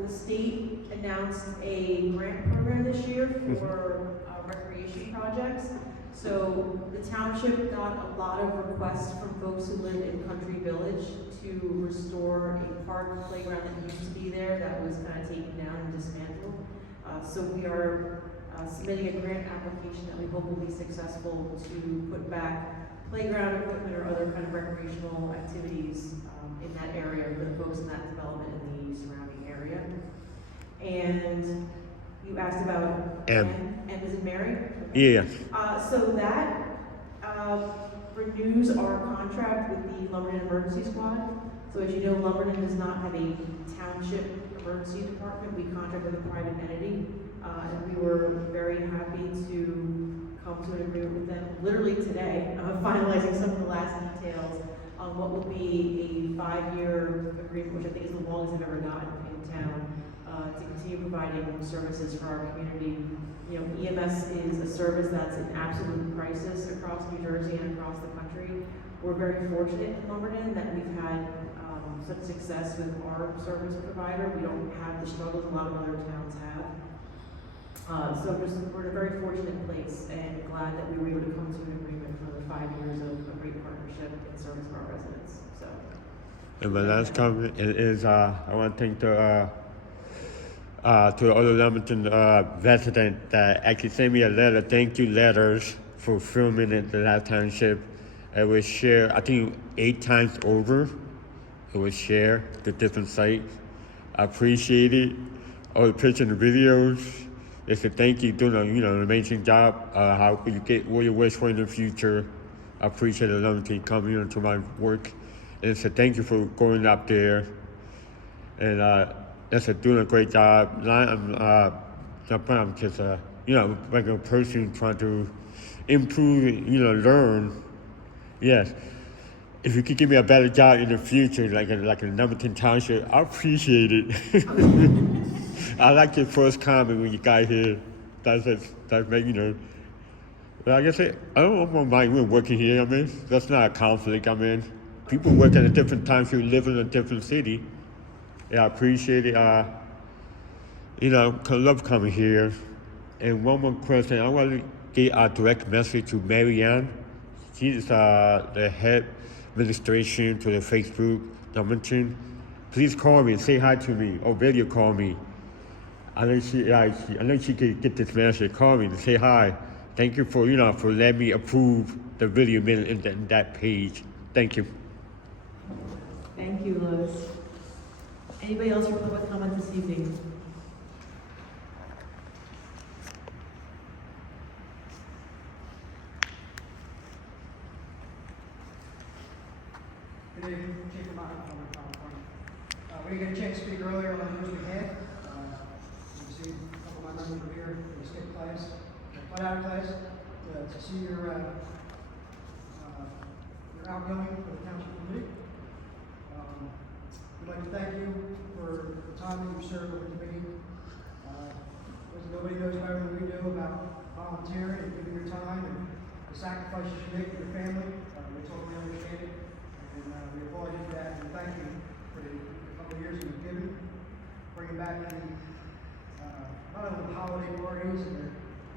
the state announced a grant program this year for recreation projects. So the township got a lot of requests from folks who live in Country Village to restore a park playground that used to be there that was kind of taken down and dismantled. So we are submitting a grant application that we hope will be successful to put back playground equipment or other kind of recreational activities in that area for the folks in that development and the surrounding area. And you asked about M. M as in Mary? Yeah. So that renews our contract with the Lumberton Emergency Squad. So as you know, Lumberton does not have a township emergency department. We contract with a private entity. And we were very happy to come to an agreement with them literally today, finalizing some of the last details on what will be a 5-year agreement, which I think is the longest I've ever gotten in town, to continue providing services for our community. EMS is a service that's in absolute crisis across New Jersey and across the country. We're very fortunate in Lumberton that we've had such success with our service provider. We don't have the struggles a lot of other towns have. So we're in a very fortunate place and glad that we were able to come to an agreement for the 5 years of a great partnership in service of our residents. So. And my last comment is I want to thank the to the other Lumberton resident that actually sent me a letter, thank you letters for filming it the last township. It was shared, I think 8 times over. It was shared to different sites. I appreciate it. All the pictures and the videos. It's a thank you, doing an amazing job. How you get what you wish for in the future. I appreciate the Lumberton coming into my work. And it's a thank you for going up there. And that's doing a great job. sometimes I'm just a, regular person trying to improve, learn. Yes. If you could give me a better job in the future, like in Lumberton Township, I appreciate it. I like your first comment when you got here. That's make, But like I said, I don't mind we're working here. I mean, that's not a conflict. I mean, people work at a different time. You live in a different city. Yeah, I appreciate it. I love coming here. And one more question. I want to get a direct message to Marianne. She is the head administration to the Facebook Lumberton. Please call me and say hi to me or video call me. I know she could get this message. Call me and say hi. Thank you for for letting me approve the video in that page. Thank you. Thank you, Lois. Anybody else for public comment this evening? Good evening, Chief of Martin, California. We didn't get a chance to speak earlier on who's we had. You see a couple of my members were here, they skipped class, cut out of class, to see your outgoing for the township committee. We'd like to thank you for the time that you served with the committee. Nobody knows better than we do about volunteering and giving your time and the sacrifices you make for your family. We totally understand it. And we applaud you for that, and thank you for the couple of years you've given, bringing back the, not only the holiday parties and the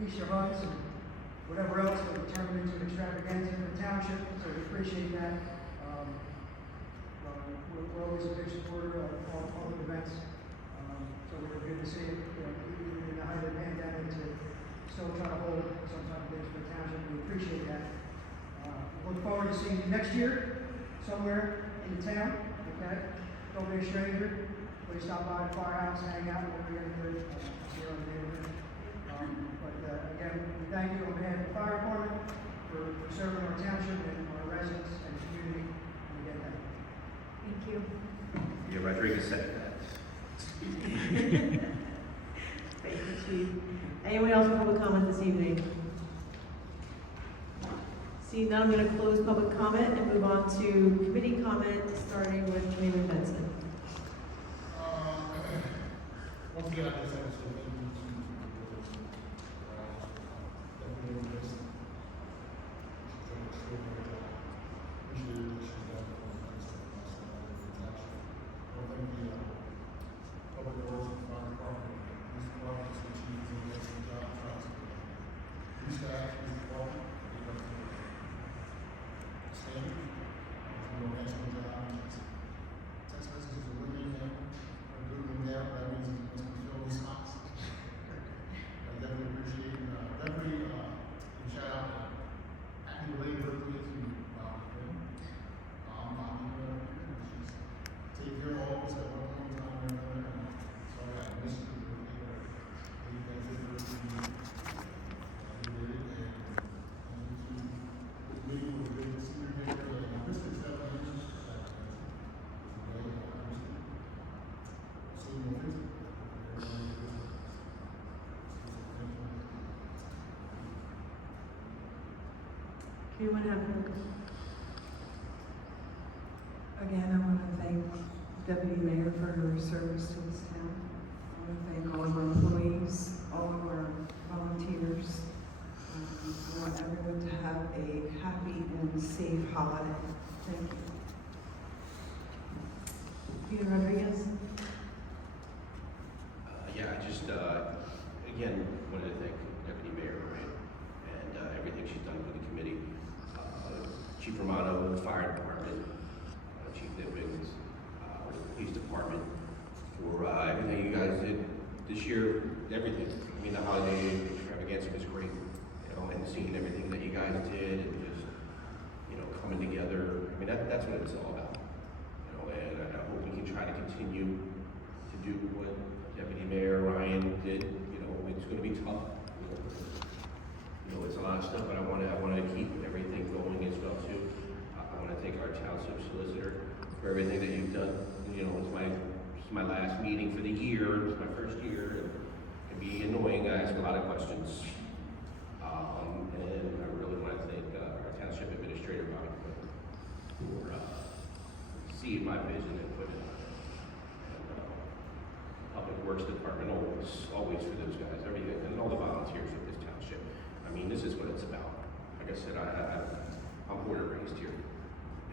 Easter hunts and whatever else, but it turned into an extravaganza for the township, so we appreciate that. We're always a big supporter of all the events, so we're good to see it, even in the height of the pandemic, to still try to hold some type of things for the township. We appreciate that. Look forward to seeing you next year, somewhere in the town, okay? Don't be a stranger. Please stop by the firehouse, hang out, whatever you're gonna do. See you in the neighborhood. Again, we thank you on behalf of the fire department for serving our township and our residents and the community. And again, thank you. Thank you. Yeah, Rodriguez said that. Thank you, Chief. Anyone else for public comment this evening? Seeing none, I'm going to close public comment and move on to committee comment, starting with Committeeman Benson. Once again, I just have to say thank you to definitely doing this. She's done an extraordinary job. Appreciate what she's done for us. I thank the public works and fire department, police department, the chief is doing an excellent job. Police staff, police department, they come to standard. Doing an excellent job. Text messages are really in. Good one there, that means it must be filled with spots. I definitely appreciate it. Definitely, shout out to happy belated birthday to Bobby. She's taking care of all of us at one point in time or another. So I miss you for your birthday. I think that's it for this meeting. You did it, and this meeting was a good senior day. I missed it 7 years. Anyone have Again, I want to thank Deputy Mayor for her service to this town. I want to thank all of our employees, all of our volunteers. I want everyone to have a happy and safe holiday. Thank you. Peter Rodriguez? Yeah, I just, again, wanted to thank Deputy Mayor Ryan and everything she's done for the committee. Chief Romano, the fire department, Chief Nippings, the police department, for everything you guys did this year, everything. I mean, the holiday extravaganza was great, and seeing everything that you guys did and just, coming together. I mean, that's what it's all about. And I hope we can try to continue to do what Deputy Mayor Ryan did. It's going to be tough. It's a lot of stuff, but I want to keep everything going as well too. I want to thank our township solicitor for everything that you've done. It's my last meeting for the year. It's my first year, and be annoying. I ask a lot of questions. And I really want to thank our township administrator, Bobby, for seeing my vision and putting it on. And Public Works Department always for those guys, everything, and all the volunteers of this township. I mean, this is what it's about. Like I said, I'm born and raised here,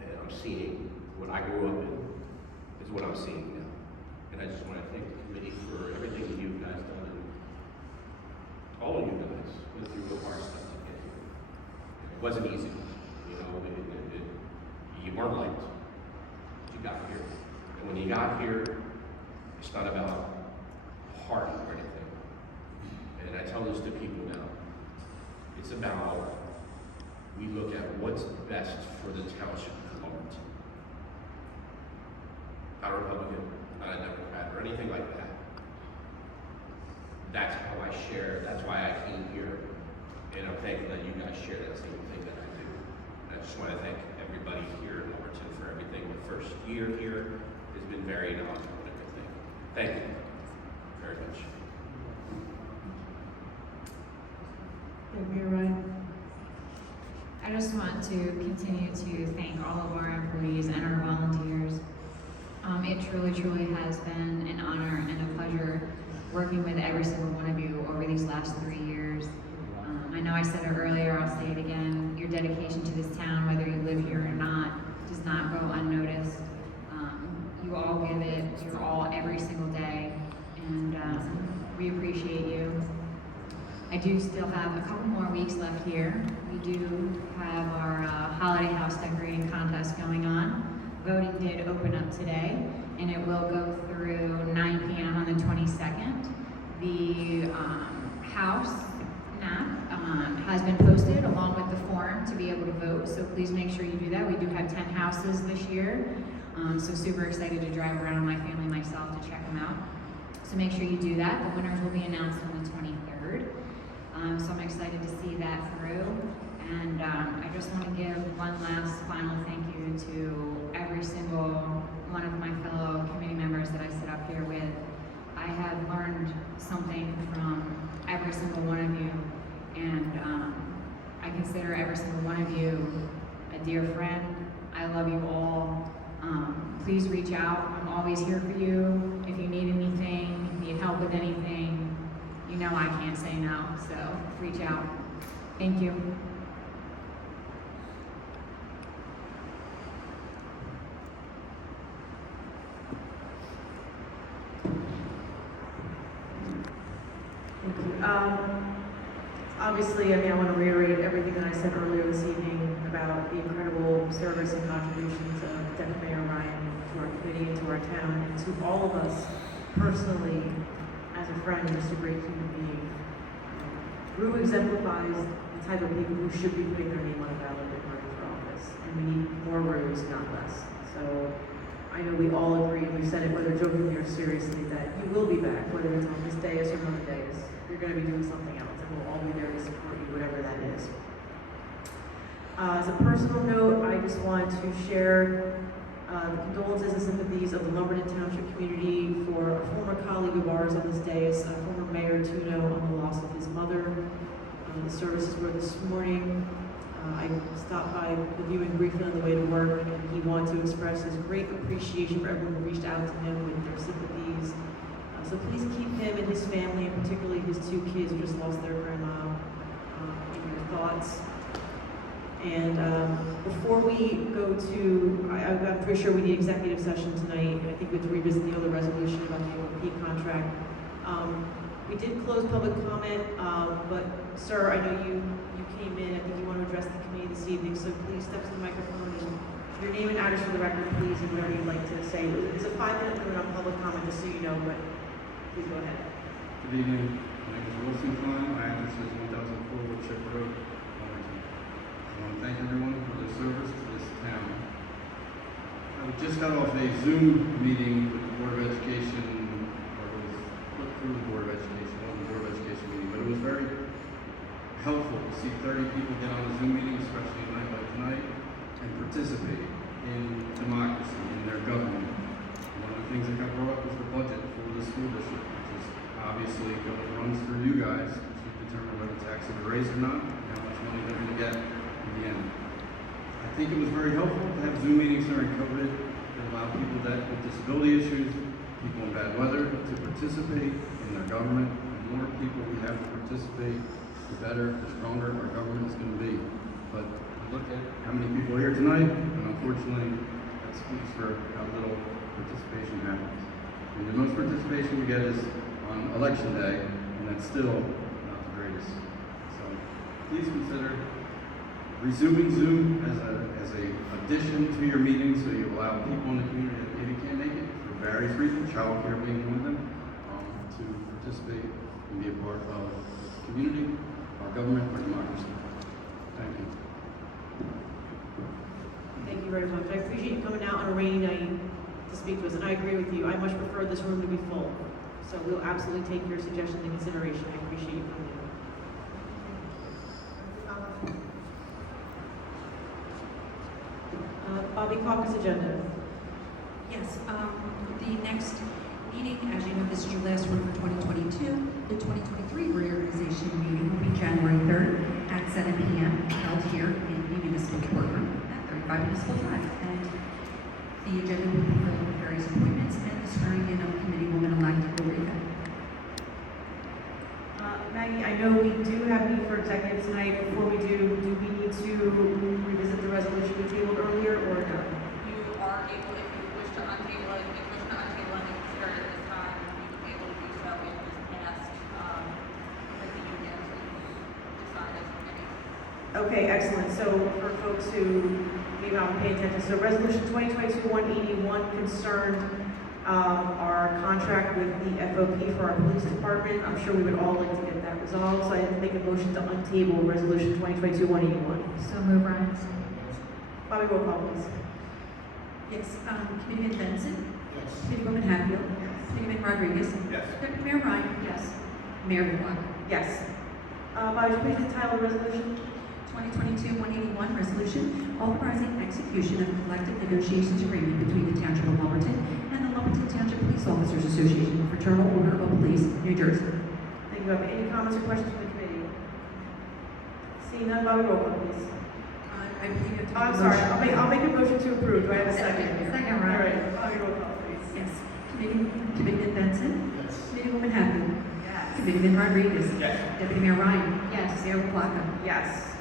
and I'm seeing what I grew up in is what I'm seeing now. And I just want to thank the committee for everything that you guys done, and all of you guys went through the hard stuff to get here. It wasn't easy, you know. You weren't liked. You got here, and when you got here, it's not about heart or anything. And I tell this to people now. It's about we look at what's best for the township of Lumberton. Not a Republican, not a Democrat, or anything like that. That's how I share, that's why I came here. And I'm thankful that you guys share that same thing that I do. And I just want to thank everybody here in Lumberton for everything. The first year here has been very knowledgeable and a good thing. Thank you very much. Thank you, Ryan. I just want to continue to thank all of our employees and our volunteers. It truly has been an honor and a pleasure working with every single one of you over these last 3 years. I know I said it earlier, I'll say it again, your dedication to this town, whether you live here or not, does not go unnoticed. You all give it your all every single day, and we appreciate you. I do still have a couple more weeks left here. We do have our holiday house decorating contest going on. Voting did open up today, and it will go through 9 p.m. on the 22nd. The house map has been posted along with the form to be able to vote, so please make sure you do that. We do have 10 houses this year, so super excited to drive around my family myself to check them out. So make sure you do that. The winners will be announced on the 23rd. So I'm excited to see that through. And I just want to give one last final thank you to every single one of my fellow committee members that I sit up here with. I have learned something from every single one of you, and I consider every single one of you a dear friend. I love you all. Please reach out. I'm always here for you. If you need anything, need help with anything, you know I can't say no, so reach out. Thank you. Thank you. Obviously, I want to reiterate everything that I said earlier this evening about the incredible service and contributions of Deputy Mayor Ryan to our committee and to our town, and to all of us personally, as a friend, just a great human being. Rue exemplifies the type of people who should be putting their name on a ballot and running for office, and we need more Rues, not less. So I know we all agree, we've said it whether jokingly or seriously, that you will be back, whether it's on this dais or another dais. You're going to be doing something else, and we'll all be there to support you, whatever that is. As a personal note, I just want to share the condolences and sympathies of the Lumberton Township community for a former colleague of ours on this dais, former Mayor Tuno, on the loss of his mother. The services were this morning. I stopped by the viewing briefly on the way to work, and he wanted to express his great appreciation for everyone who reached out to him with their sympathies. So please keep him and his family, and particularly his 2 kids who just lost their grandma, in your thoughts. And before we go to, I'm pretty sure we need executive session tonight, and I think we have to revisit the other resolution about the OMP contract. We did close public comment, but sir, I know you came in, I think you want to address the committee this evening, so please step to the microphone and your name and address for the record, please, and whatever you'd like to say. It's a 5-minute limit on public comment, just so you know, but please go ahead. Good evening. My name is Wilson Klein. My address is 1004 Woodchip Road, Lumberton. I want to thank everyone for their service to this town. I just got off a Zoom meeting with the Board of Education, or it was put through the Board of Education, on the Board of Education meeting, but it was very helpful to see 30 people get on a Zoom meeting, especially a night like tonight, and participate in democracy, in their government. One of the things that got brought up was the budget for the school district, which is obvious obviously runs through you guys to determine whether taxes are raised or not, and how much money they're gonna get in the end. I think it was very helpful to have Zoom meetings during COVID that allow people with disability issues, people in bad weather, to participate in their government. The more people we have to participate, the better, the stronger our government is gonna be. But look at how many people are here tonight, and unfortunately, that speaks for how little participation happens. And the most participation we get is on election day, and that's still not the greatest. So please consider resuming Zoom as a addition to your meetings, so you allow people in the community that maybe can't make it for various reasons, childcare being one of them, to participate and be a part of the community, our government, our democracy. Thank you. Thank you very much. I appreciate you coming out on a rainy night to speak to us, and I agree with you. I much prefer this room to be full. So we'll absolutely take your suggestions into consideration. I appreciate you coming in. Bobby, caucus agenda. Yes, the next meeting, as you know, this is your last one for 2022. The 2023 reorganization meeting will be January 3rd at 7 p.m. held here in the municipal courtroom at 35 Municipal Drive. And the agenda will be filled with various appointments and the swearing in of Committeewoman-elect Loretta. Maggie, I know we do have need for executive tonight. Before we do we need to revisit the resolution we tabled earlier, or no? You are able, if you wish to untable it, if you wish to untable it and consider it at this time, you are able to do so. It was passed, with the union to decide as a committee. Okay, excellent. So for folks who maybe not pay attention, so resolution 2022-181 concerned our contract with the FOP for our police department. I'm sure we would all like to get that resolved, so I have to make a motion to untable resolution 2022-181. So move, Ryan. Bobby, roll call, please. Yes, Committeeman Benson, Yes. Committeewoman Hatfield, Yes. Committeeman Rodriguez, Yes. Deputy Mayor Ryan, Yes. Mayor LaBlanc. Yes. Bobby, would you please entitle the resolution? 2022-181 resolution authorizing execution of a collective negotiations agreement between the Township of Lumberton and the Lumberton Township Police Officers Association for Fraternal Order of Police, New Jersey. Thank you, Bobby. Any comments or questions from the committee? Seeing none, Bobby, roll call, please. I believe you have to. Oh, I'm sorry. I'll make a motion to approve. Do I have a second? Second, All Ryan. right. Bobby, roll call, please. Yes. Committeeman Benson, Yes. Committeewoman Hatfield, Yes. Committeeman Rodriguez, Yes. Deputy Mayor Ryan, Yes. Mayor LaBlanc. Yes.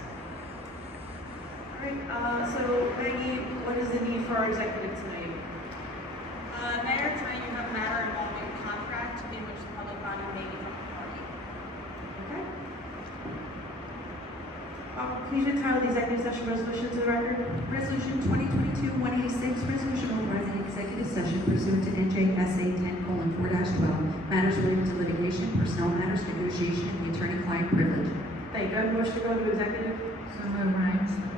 All right, so Maggie, what is the need for our executive tonight? Mayor, tonight you have a matter involving a contract in which the public body may become a party. Okay. Please entitle the executive session resolution to the record. Resolution 2022-186, resolution authorizing executive session pursuant to NJSA 10:4-12, matters relating to litigation, personnel matters, negotiation, and the attorney-client privilege. Thank you. I have a motion to go into executive. So move, Ryan.